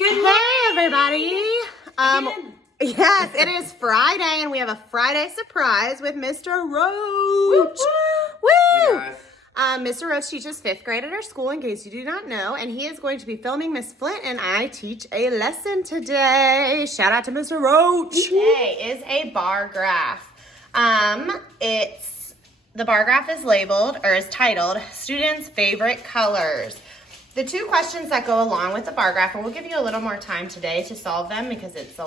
Good morning, everybody. Yes, it is Friday, and we have a Friday surprise with Mr. Roach. Woo! Hey Mr. Roach teaches 5th grade at our school, in case you do not know, and he is going to be filming Miss Flint and I teach a lesson today. Shout out to Mr. Roach. Today is a bar graph. The bar graph is labeled, or is titled, Students' Favorite Colors. The 2 questions that go along with the bar graph, and we'll give you a little more time today to solve them because it's a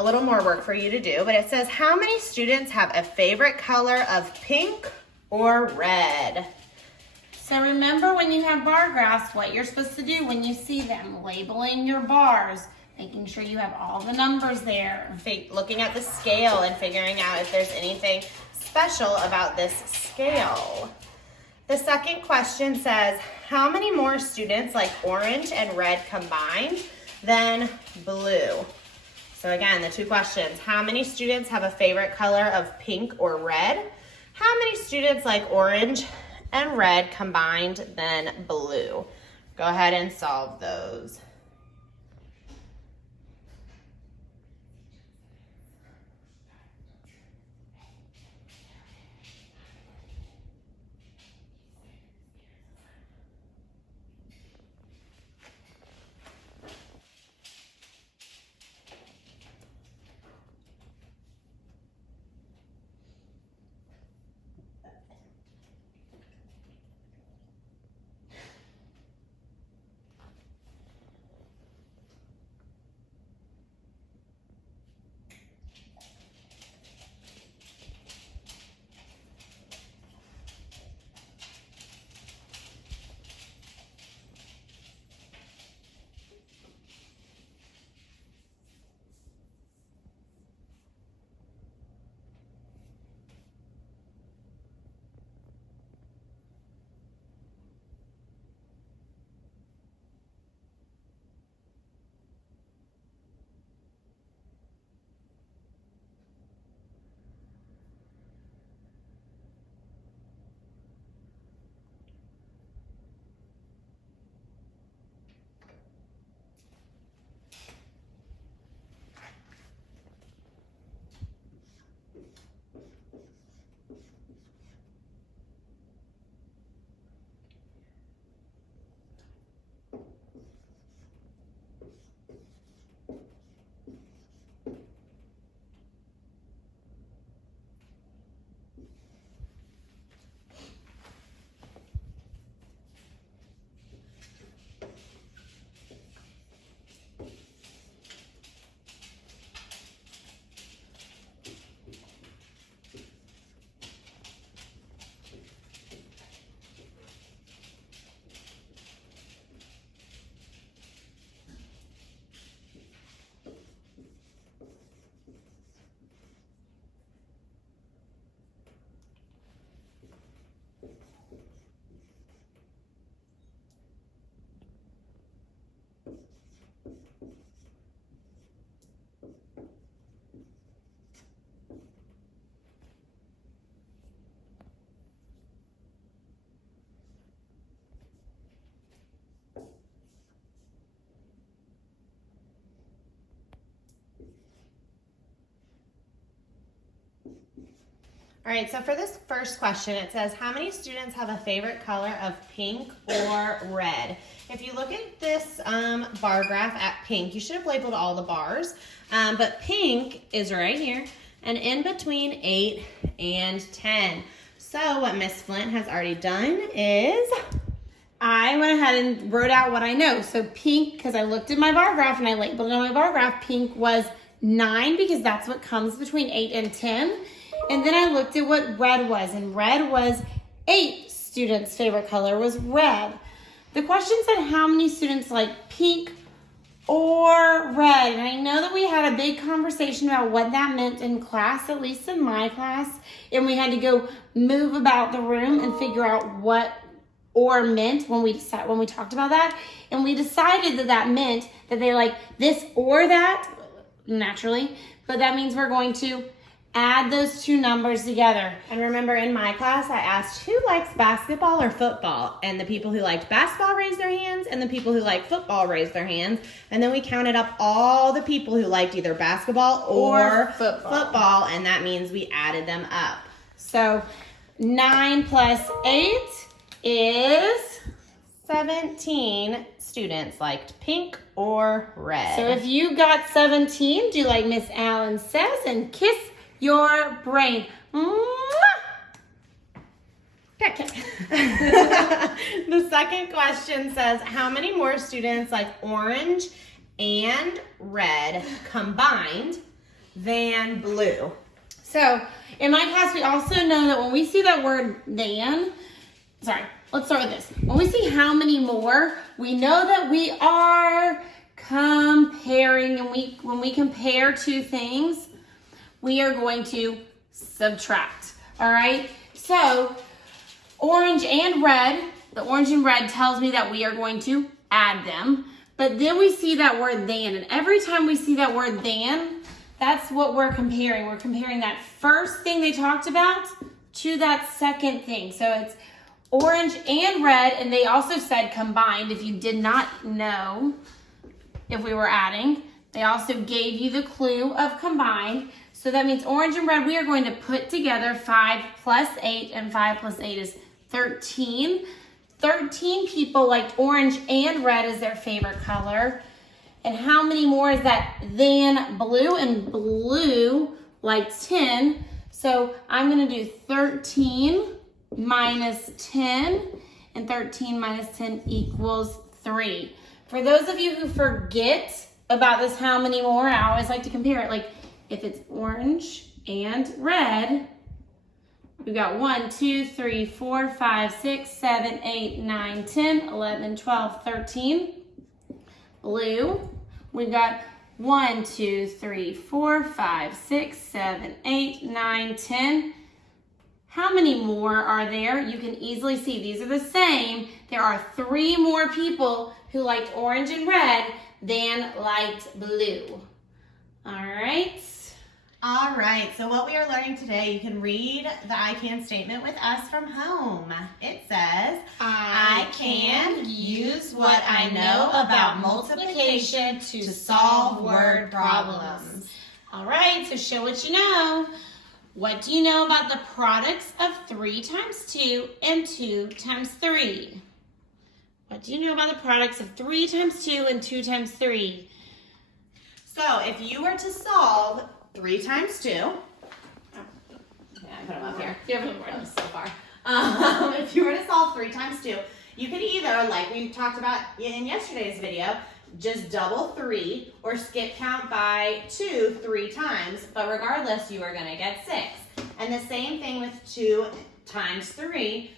little more work for you to do, but it says, how many students have a favorite color of pink or red? So remember, when you have bar graphs, what you're supposed to do when you see them, labeling your bars, making sure you have all the numbers there. Looking at the scale and figuring out if there's anything special about this scale. The second question says, how many more students like orange and red combined than blue? So again, the 2 questions, how many students have a favorite color of pink or red? How many students like orange and red combined than blue? Go ahead and solve those. All right, so for this first question, it says, how many students have a favorite color of pink or red? If you look at this bar graph at pink, you should have labeled all the bars, but pink is right here, and in between 8 and 10. So what Miss Flint has already done is, I went ahead and wrote out what I know. So pink, because I looked at my bar graph and I labeled it on my bar graph, pink was 9 because that's what comes between 8 and 10. And then I looked at what red was, and red was 8 students' favorite color was red. The question said how many students like pink or red, and I know that we had a big conversation about what that meant in class, at least in my class, and we had to go move about the room and figure out what or meant when we talked about that, and we decided that that meant that they like this or that, naturally, but that means we're going to add those two numbers together. And remember, in my class, I asked who likes basketball or football? And the people who liked basketball raised their hands, and the people who liked football raised their hands. And then we counted up all the people who liked either basketball or football, and that means we added them up. So 9 plus 8 is 17 students liked pink or red. So if you got 17, do like Miss Allen says and kiss your brain. Okay. The second question says, how many more students like orange and red combined than blue? So in my class, we also know that when we see that word than, let's start with this. When we see how many more, we know that we are comparing, and when we compare two things, we are going to subtract, all right? So orange and red, the orange and red tells me that we are going to add them, but then we see that word than, and every time we see that word than, that's what we're comparing. We're comparing that first thing they talked about to that second thing. So it's orange and red, and they also said combined if you did not know if we were adding. They also gave you the clue of combined. So that means orange and red, we are going to put together 5 plus 8, and 5 plus 8 is 13. 13 people liked orange and red as their favorite color. And how many more is that than blue? And blue liked 10. So I'm going to do 13 minus 10, and 13 minus 10 equals 3. For those of you who forget about this how many more, I always like to compare it. Like if it's orange and red, we've got 1, 2, 3, 4, 5, 6, 7, 8, 9, 10, 11, 12, 13. Blue, we've got 1, 2, 3, 4, 5, 6, 7, 8, 9, 10. How many more are there? You can easily see these are the same. There are 3 more people who liked orange and red than liked blue. All right. All right, so what we are learning today, you can read the I can statement with us from home. It says, I can use what I know about multiplication to solve word problems. All right, so show what you know. What do you know about the products of 3 times 2 and 2 times 3? What do you know about the products of 3 times 2 and 2 times 3? So if you were to solve 3 times 2, yeah, I put them up here. You have them so far. If you were to solve 3 times 2, you could either, like we talked about in yesterday's video, just double 3 or skip count by 2 3 times, but regardless, you are going to get 6. And the same thing with 2 times 3,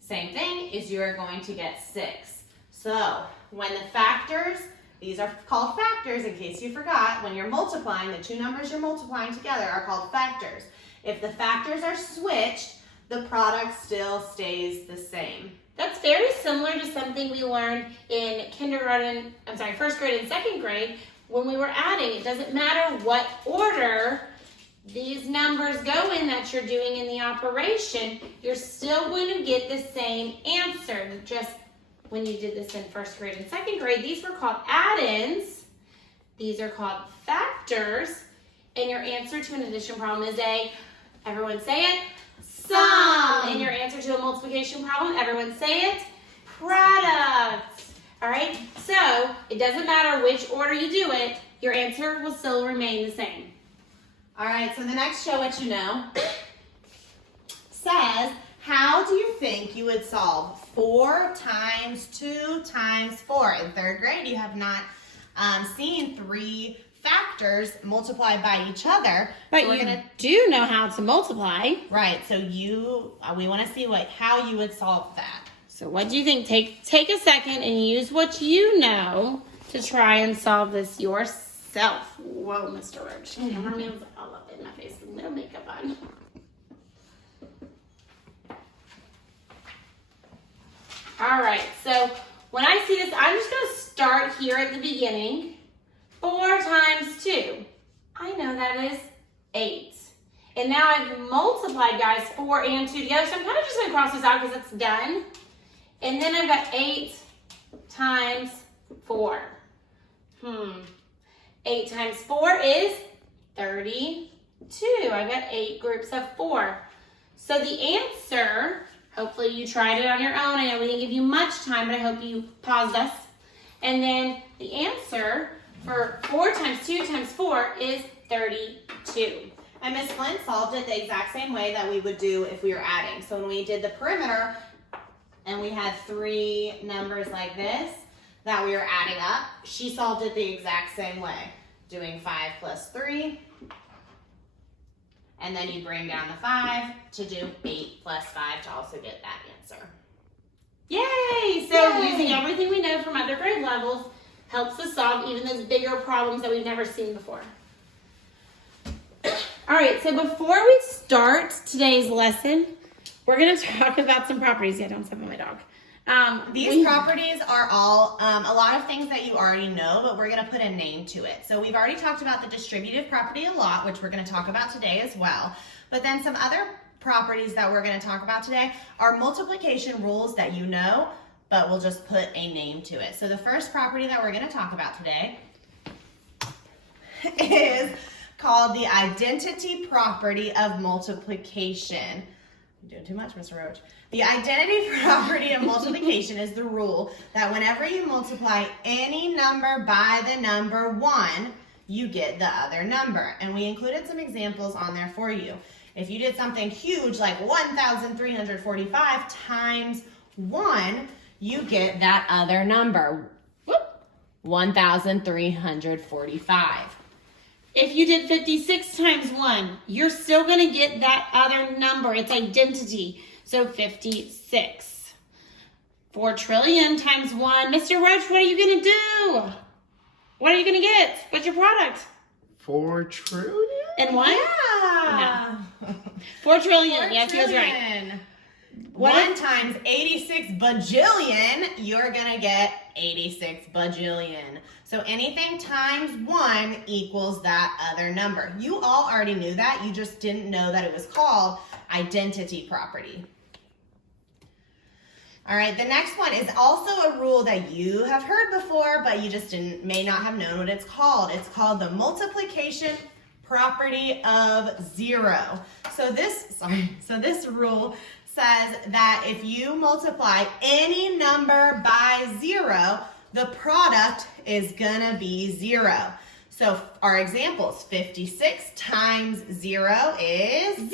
same thing is you are going to get 6. So when the factors, these are called factors in case you forgot, when you're multiplying, the 2 numbers you're multiplying together are called factors. If the factors are switched, the product still stays the same. That's very similar to something we learned in first grade and second grade when we were adding. It doesn't matter what order these numbers go in that you're doing in the operation, you're still going to get the same answer. Just when you did this in first grade and second grade, these were called add-ins. These are called factors. And your answer to an addition problem is everyone say it, sum. And your answer to a multiplication problem, everyone say it, product. All right, so it doesn't matter which order you do it, your answer will still remain the same. All right, so the next show what you know says, how do you think you would solve 4 times 2 times 4? In third grade, you have not seen 3 factors multiplied by each other. But you do know how to multiply. Right, so we want to see how you would solve that. So what do you think? Take a second and use what you know to try and solve this yourself. Whoa, Mr. Roach. Cameraman's all up in my face with no makeup on. All right, so when I see this, I'm just going to start here at the beginning. 4 times 2. I know that is 8. And now I've multiplied, guys, 4 and 2 together. So I'm kind of just going to cross this out because it's done. And then I've got 8 times 4. 8 times 4 is 32. I've got 8 groups of 4. So the answer, hopefully you tried it on your own. I know we didn't give you much time, but I hope you paused us. And then the answer for 4 times 2 times 4 is 32. And Miss Flint solved it the exact same way that we would do if we were adding. So when we did the perimeter and we had 3 numbers like this that we were adding up, she solved it the exact same way, doing 5 plus 3. And then you bring down the 5 to do 8 plus 5 to also get that answer. Yay! So using everything we know from other grade levels helps us solve even those bigger problems that we've never seen before. All right, so before we start today's lesson, we're going to talk about some properties. Yeah, don't step on my dog. These properties are all a lot of things that you already know, but we're going to put a name to it. So we've already talked about the distributive property a lot, which we're going to talk about today as well. But then some other properties that we're going to talk about today are multiplication rules that you know, but we'll just put a name to it. So the first property that we're going to talk about today is called the identity property of multiplication. You're doing too much, Mr. Roach. The identity property of multiplication is the rule that whenever you multiply any number by the number 1, you get the other number. And we included some examples on there for you. If you did something huge like 1,345 times 1, you get that other number. 1,345. If you did 56 times 1, you're still going to get that other number. It's identity. So 56. 4 trillion times 1. Mr. Roach, what are you going to do? What are you going to get? What's your product? 4 trillion? And 1? Yeah. No. 4 trillion. Yes, he was right. 1 times 86 bajillion, you're going to get 86 bajillion. So anything times 1 equals that other number. You all already knew that. You just didn't know that it was called identity property. All right, the next one is also a rule that you have heard before, but you just may not have known what it's called. It's called the multiplication property of 0. So this rule says that if you multiply any number by 0, the product is gonna be 0. So our examples, 56 times 0 is 0.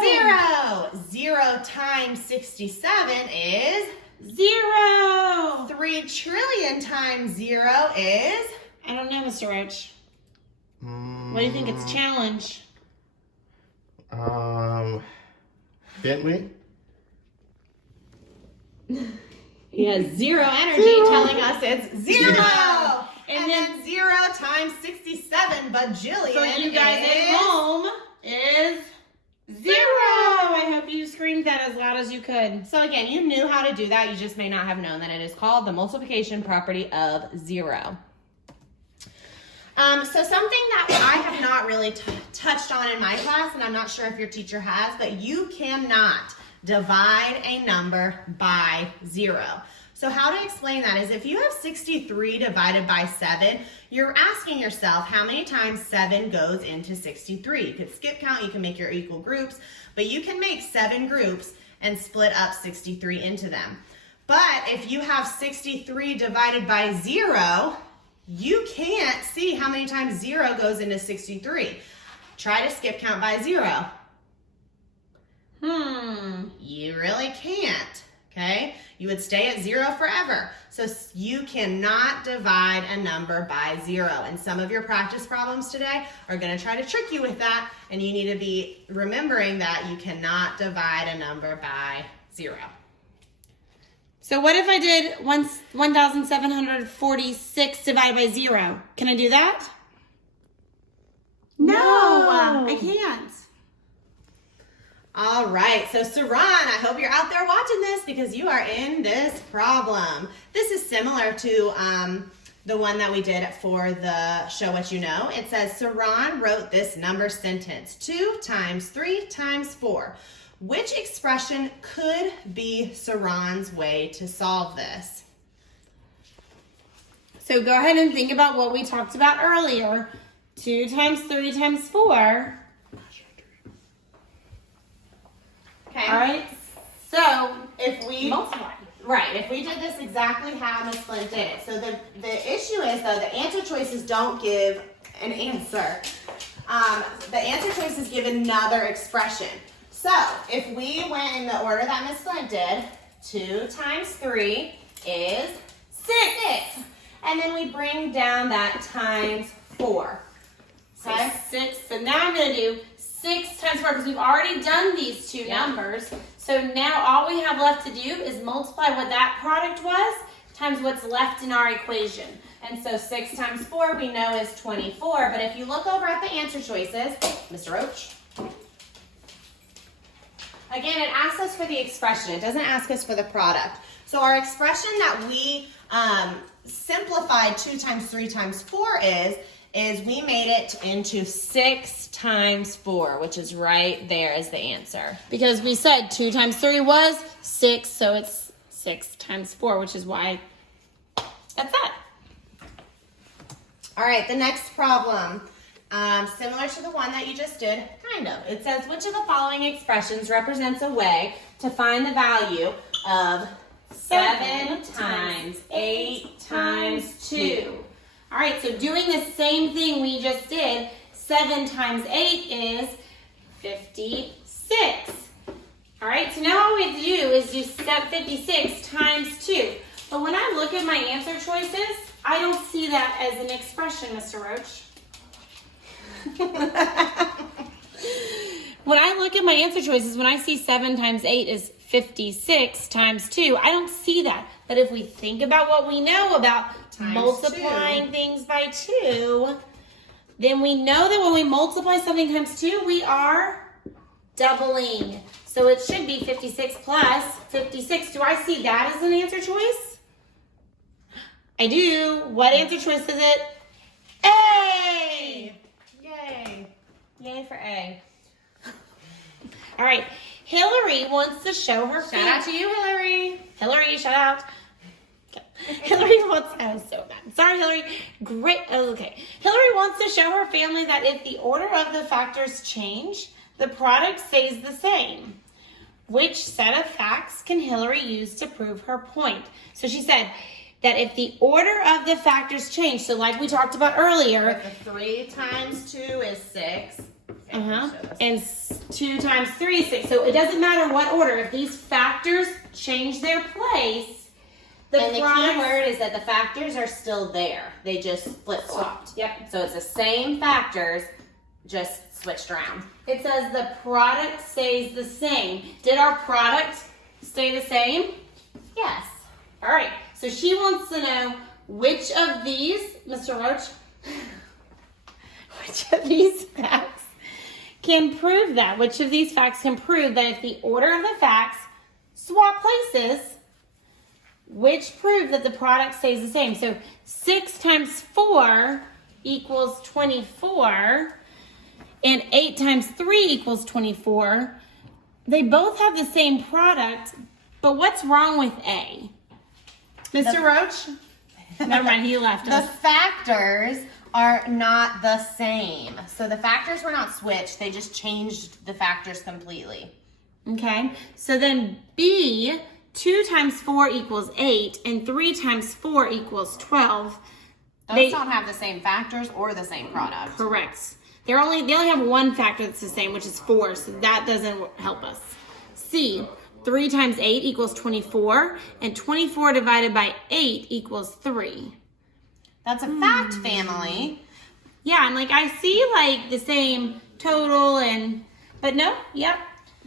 0. 0 times 67 is 0. 3 trillion times 0 is? I don't know, Mr. Roach. What do you think? It's a challenge. Bentley? He has 0 energy telling us it's 0. And then 0 times 67 bajillion. So you guys at home is 0. I hope you screamed that as loud as you could. So again, you knew how to do that. You just may not have known that it is called the multiplication property of 0. So something that I have not really touched on in my class, and I'm not sure if your teacher has, but you cannot divide a number by 0. So how to explain that is if you have 63 divided by 7, you're asking yourself how many times 7 goes into 63. You could skip count, you can make your equal groups, but you can make 7 groups and split up 63 into them. But if you have 63 divided by 0, you can't see how many times 0 goes into 63. Try to skip count by 0. You really can't, okay? You would stay at 0 forever. So you cannot divide a number by 0. And some of your practice problems today are going to try to trick you with that, and you need to be remembering that you cannot divide a number by 0. So what if I did 1,746 divided by 0? Can I do that? No, I can't. All right, so Saran, I hope you're out there watching this because you are in this problem. This is similar to the one that we did for the Show What You Know. It says, Saran wrote this number sentence, 2 times 3 times 4. Which expression could be Saran's way to solve this? So go ahead and think about what we talked about earlier. 2 times 3 times 4. Okay. All right. So If we multiply. Right, if we did this exactly how Miss Flint did it. So the issue is, though, the answer choices don't give an answer. The answer choices give another expression. So if we went in the order that Miss Flint did, 2 times 3 is 6. And then we bring down that times 4. Okay? So 6. So now I'm going to do 6 times 4 because we've already done these two numbers. So now all we have left to do is multiply what that product was times what's left in our equation. And so 6 times 4 we know is 24. But if you look over at the answer choices, Mr. Roach, again, it asks us for the expression. It doesn't ask us for the product. So our expression that we simplified 2 times 3 times 4 is we made it into 6 times 4, which is right there as the answer. because we said 2 times 3 was 6, so it's 6 times 4, which is why that's that. All right, the next problem, similar to the one that you just did, kind of. It says, which of the following expressions represents a way to find the value of 7 times 8 times 2? All right, so doing the same thing we just did, 7 times 8 is 56. All right, so now all we have to do is do 56 times 2. But when I look at my answer choices, I don't see that as an expression, Mr. Roach. When I look at my answer choices, when I see 7 times 8 is 56 times 2, I don't see that. But if we think about what we know about multiplying things by 2, then we know that when we multiply something times 2, we are doubling. So it should be 56 plus 56. Do I see that as an answer choice? I do. What answer choice is it? A! Yay. Yay for A. All right. Hillary wants to show her Shout out to you, Hillary. Hillary, shout out. Okay. Hillary wants, I was so bad. Sorry, Hillary. Great. Oh, okay. Hillary wants to show her family that if the order of the factors change, the product stays the same. Which set of facts can Hillary use to prove her point? So she said that if the order of the factors change, so like we talked about earlier, The 3 times 2 is 6. and 2 times 3 is 6. So it doesn't matter what order. If these factors change their place, The key word is that the factors are still there. They just flip-flopped. Yep. So it's the same factors, just switched around. It says the product stays the same. Did our product stay the same? Yes. All right. So she wants to know which of these, Mr. Roach, which of these facts can prove that? Which of these facts can prove that if the order of the facts swap places, which prove that the product stays the same? So 6 times 4 equals 24, and 8 times 3 equals 24. They both have the same product, but what's wrong with A? Mr. Roach? Never mind, he left The us. factors are not the same. So the factors were not switched. They just changed the factors completely. Okay, so then B, 2 times 4 equals 8, and 3 times 4 equals 12. Those don't have the same factors or the same product. Correct. They only have one factor that's the same, which is 4, so that doesn't help us. C, 3 times 8 equals 24, and 24 divided by 8 equals 3. That's a fact family. Yeah, and like I see like the same total but no, yep.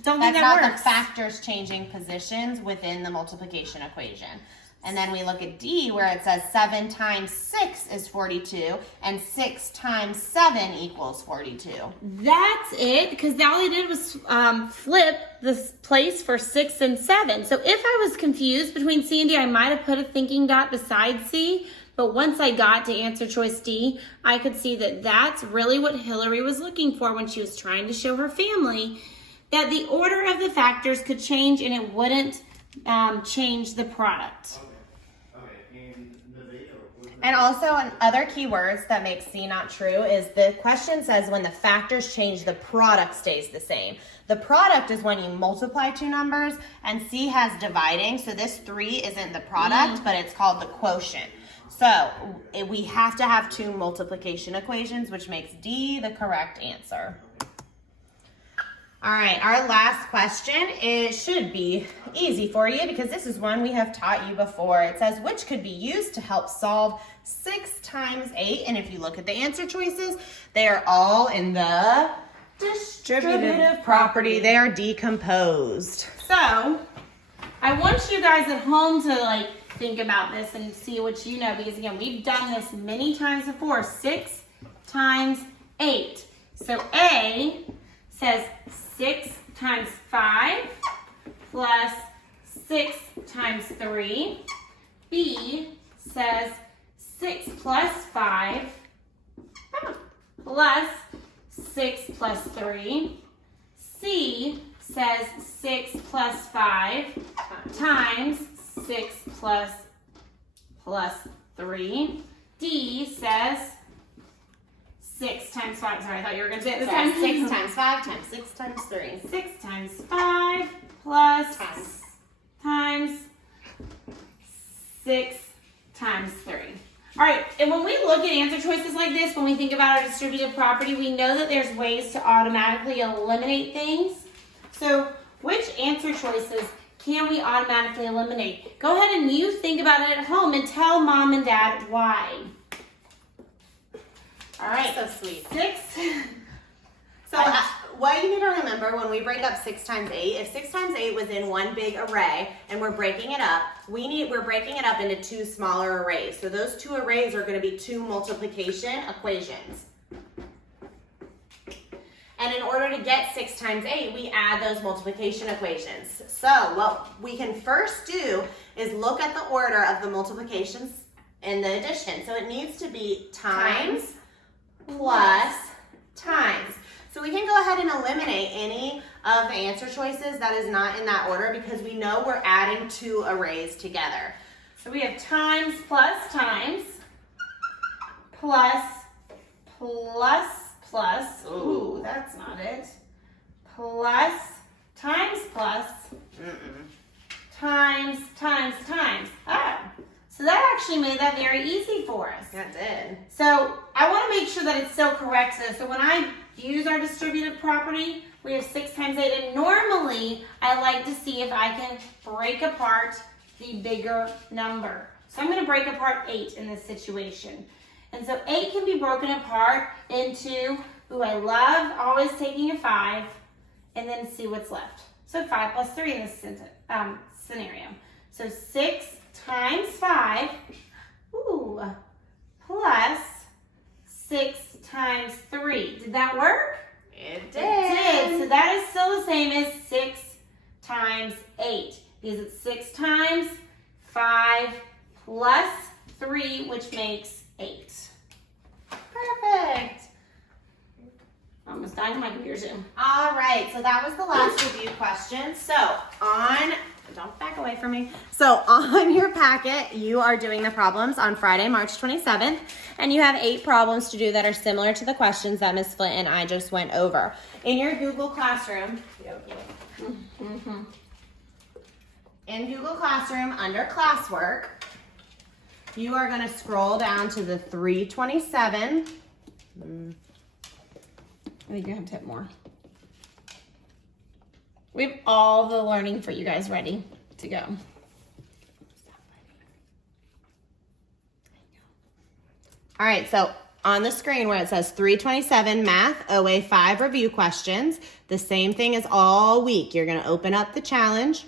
Don't think That's that not works. the factors changing positions within the multiplication equation. And then we look at D where it says 7 times 6 is 42 and 6 times 7 equals 42. That's it, because all they did was flip this place for 6 and 7. So if I was confused between C and D, I might have put a thinking dot beside C. But once I got to answer choice D, I could see that that's really what Hillary was looking for when she was trying to show her family that the order of the factors could change and it wouldn't change the product. And also, other keywords that make C not true is the question says when the factors change, the product stays the same. The product is when you multiply two numbers, and C has dividing, so this 3 isn't the product, but it's called the quotient. So we have to have two multiplication equations, which makes D the correct answer. All right, our last question, it should be easy for you because this is one we have taught you before. It says, which could be used to help solve 6 times 8? And if you look at the answer choices, they are all in the distributive property. They are decomposed. So I want you guys at home to think about this and see what you know, because again, we've done this many times before. 6 times 8. So A says 6 times 5 plus 6 times 3. B says 6 plus 5 plus 6 plus 3. C says 6 plus 5 times 6 plus 3. D says 6 times 5. Sorry, I thought you were going to say it this time. 6 times 5 times 6 times 3. 6 times 5 plus times 6 times 3. All right, and when we look at answer choices like this, when we think about our distributive property, we know that there's ways to automatically eliminate things. So which answer choices can we automatically eliminate? Go ahead and you think about it at home and tell mom and dad why. All right. So sweet. 6. So what you need to remember when we break up 6 times 8, if 6 times 8 was in one big array and we're breaking it up, we're breaking it up into 2 smaller arrays. So those 2 arrays are going to be 2 multiplication equations. And in order to get 6 times 8, we add those multiplication equations. So what we can first do is look at the order of the multiplications and the addition. So it needs to be times plus times. So we can go ahead and eliminate any of the answer choices that is not in that order because we know we're adding 2 arrays together. So we have times plus times plus plus plus. Ooh, that's not it. Plus times plus times times times. Oh, so that actually made that very easy for us. That did. So I want to make sure that it's still correct. So when I use our distributive property, we have 6 times 8, and normally I like to see if I can break apart the bigger number. So I'm going to break apart 8 in this situation. And so 8 can be broken apart into, ooh, I love always taking a 5 and then see what's left. So 5 plus 3 in this scenario. So 6 times 5, ooh, plus 6 times 3. Did that work? It did. It did. So that is still the same as 6 times 8 because it's 6 times 5 plus 3, which makes 8. Perfect. Almost dying on my computer soon. All right, so that was the last review question. So don't back away from me. So on your packet, you are doing the problems on Friday, March 27th, and you have 8 problems to do that are similar to the questions that Ms. Flint and I just went over. In your Google Classroom, in Google Classroom under classwork, you are going to scroll down to the 327. I think you have to hit more. We have all the learning for you guys ready to go. All right, so on the screen where it says 327 Math OA 5 review questions, the same thing as all week. You're going to open up the challenge.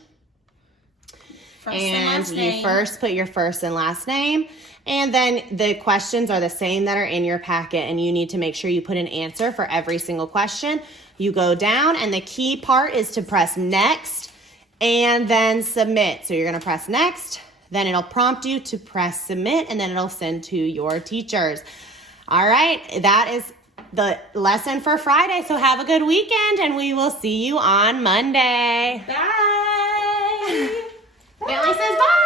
and you first put your first and last name. And then the questions are the same that are in your packet, and you need to make sure you put an answer for every single question. You go down, and the key part is to press next and then submit. So you're going to press next, then it'll prompt you to press submit, and then it'll send to your teachers. All right, that is the lesson for Friday. So have a good weekend, and we will see you on Monday. Bye. Bailey says bye.